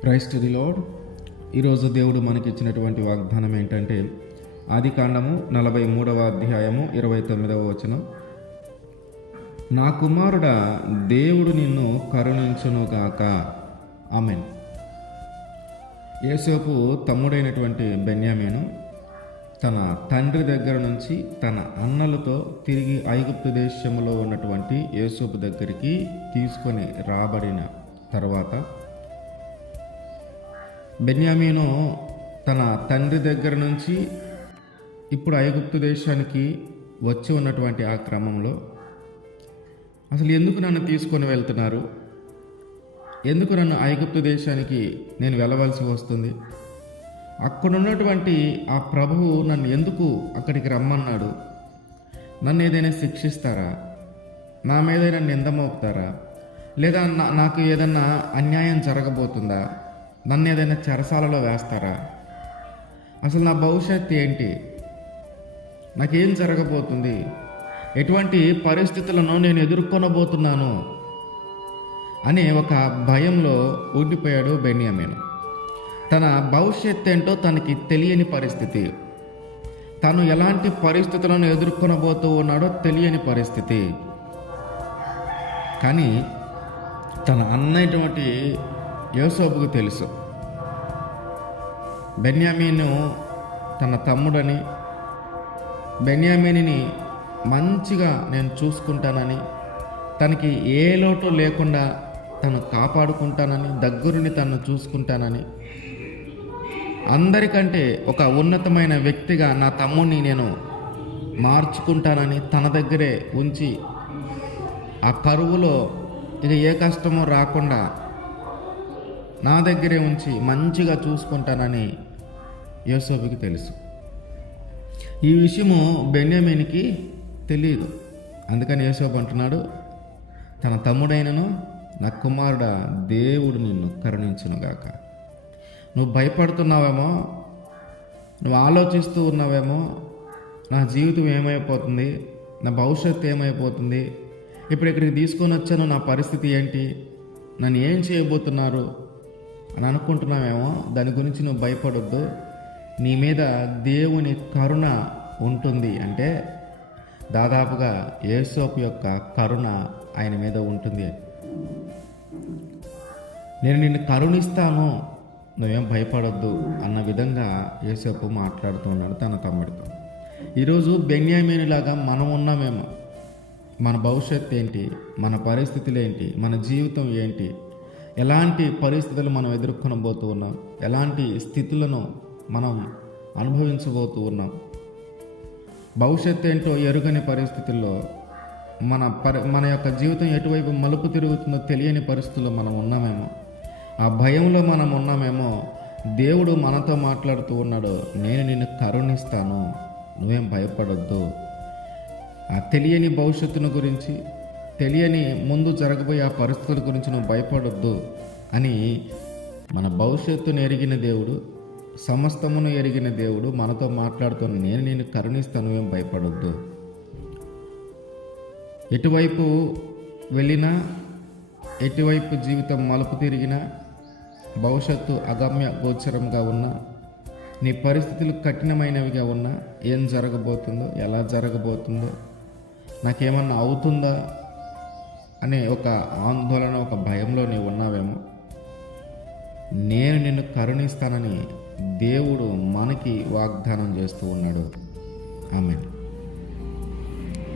Christ the load ఈరోజు దేవుడు మనకిచ్చినటువంటి వాగ్దానం ఏంటంటే ఆది కాండము నలభై మూడవ అధ్యాయము ఇరవై తొమ్మిదవ వచనం. నా కుమారుడా దేవుడు నిన్ను కరుణించునుగాక ఆమెన్. యేసేపు తమ్ముడైనటువంటి బెన్యామేను తన తండ్రి దగ్గర నుంచి తన అన్నలతో తిరిగి ఐగుప్తు దేశంలో ఉన్నటువంటి యేసోపు దగ్గరికి తీసుకొని రాబడిన తర్వాత బెన్యామీను తన తండ్రి దగ్గర నుంచి ఇప్పుడు ఐగుప్తు దేశానికి వచ్చి ఉన్నటువంటి ఆ క్రమంలో అసలు ఎందుకు నన్ను తీసుకొని వెళ్తున్నారు? ఎందుకు నన్ను ఐగుప్తు దేశానికి నేను వెళ్ళవలసి వస్తుంది? అక్కడ ఉన్నటువంటి ఆ ప్రభువు నన్ను ఎందుకు అక్కడికి రమ్మన్నాడు? నన్ను ఏదైనా శిక్షిస్తారా? నా మీద నన్ను నింద మోపుతారా? లేదా నా- నాకు ఏదన్నా అన్యాయం జరగబోతుందా? నన్ను ఏదైనా చెరసాలలో వేస్తారా? అసలు నా భవిష్యత్తు ఏంటి? నాకేం జరగబోతుంది? ఎటువంటి పరిస్థితులను నేను ఎదుర్కొనబోతున్నాను? అనే ఒక భయంలో ఉండిపోయాడు బెన్యామిన్. తన భవిష్యత్ ఏంటో తనకి తెలియని పరిస్థితి. తను ఎలాంటి పరిస్థితులను ఎదుర్కొనబోతూ ఉన్నాడో తెలియని పరిస్థితి. కానీ తన అన్నటువంటి యోసోపుకు తెలుసు. బెన్యామీను తన తమ్ముడని బెన్యామీని మంచిగా నేను చూసుకుంటానని తనకి ఏ లోటు లేకుండా తను కాపాడుకుంటానని దగ్గరుని తను చూసుకుంటానని అందరికంటే ఒక ఉన్నతమైన వ్యక్తిగా నా తమ్ముడిని నేను మార్చుకుంటానని తన దగ్గరే ఉంచి ఆ కరువులో ఇక ఏ కష్టమో రాకుండా నా దగ్గరే ఉంచి మంచిగా చూసుకుంటానని యోసోబుకి తెలుసు. ఈ విషయము బెన్యామీనికి తెలియదు అందుకని యేసోబు అంటున్నాడు తన తమ్ముడైనను నా కుమారుడా దేవుడు నిన్ను కరుణించునుగాక. నువ్వు భయపడుతున్నావేమో నువ్వు ఆలోచిస్తూ ఉన్నావేమో నా జీవితం ఏమైపోతుంది నా భవిష్యత్తు ఏమైపోతుంది ఇప్పుడు ఇక్కడికి తీసుకొని వచ్చాను నా పరిస్థితి ఏంటి నన్ను ఏం చేయబోతున్నారు అని అనుకుంటున్నావేమో దాని గురించి నువ్వు భయపడొద్దు. నీ మీద దేవుని కరుణ ఉంటుంది అంటే దాదాపుగా యేసోపు యొక్క కరుణ ఆయన మీద ఉంటుంది. నేను నిన్ను కరుణిస్తాను నువ్వేం భయపడొద్దు అన్న విధంగా యేసోపు మాట్లాడుతున్నాడు తన తమ్ముడితో. ఈరోజు బెన్యామీనులాగా మనం ఉన్నామేమో మన భవిష్యత్తు ఏంటి మన పరిస్థితులు ఏంటి మన జీవితం ఏంటి ఎలాంటి పరిస్థితులు మనం ఎదుర్కొనబోతూ ఉన్నాం? ఎలాంటి స్థితులను మనం అనుభవించబోతూ ఉన్నాం? భవిష్యత్తు ఏంటో ఎరుగని పరిస్థితుల్లో మన పరి మన యొక్క జీవితం ఎటువైపు మలుపు తిరుగుతుందో తెలియని పరిస్థితుల్లో మనం ఉన్నామేమో? ఆ భయంలో మనం ఉన్నామేమో? దేవుడు మనతో మాట్లాడుతూ ఉన్నాడు నేను నిన్ను కరుణిస్తాను నువ్వేం భయపడొద్దు. ఆ తెలియని భవిష్యత్తును గురించి తెలియని ముందు జరగబోయే ఆ పరిస్థితుల గురించి నువ్వు భయపడొద్దు అని మన భవిష్యత్తును ఎరిగిన దేవుడు సమస్తమును ఎరిగిన దేవుడు మనతో మాట్లాడుతున్న నేను నేను కరుణిస్తాను ఏం భయపడొద్దు. ఎటువైపు వెళ్ళినా ఎటువైపు జీవితం మలుపు తిరిగినా భవిష్యత్తు అగమ్య గోచరంగా ఉన్నా నీ పరిస్థితులు కఠినమైనవిగా ఉన్నా ఏం జరగబోతుందో ఎలా జరగబోతుందో నాకేమన్నా అవుతుందా? అనే ఒక ఆందోళన ఒక భయంలో నీవు ఉన్నావేమో. నేను నిన్ను కరుణిస్తానని దేవుడు మనకి వాగ్దానం చేస్తూ ఉన్నాడు. ఆమె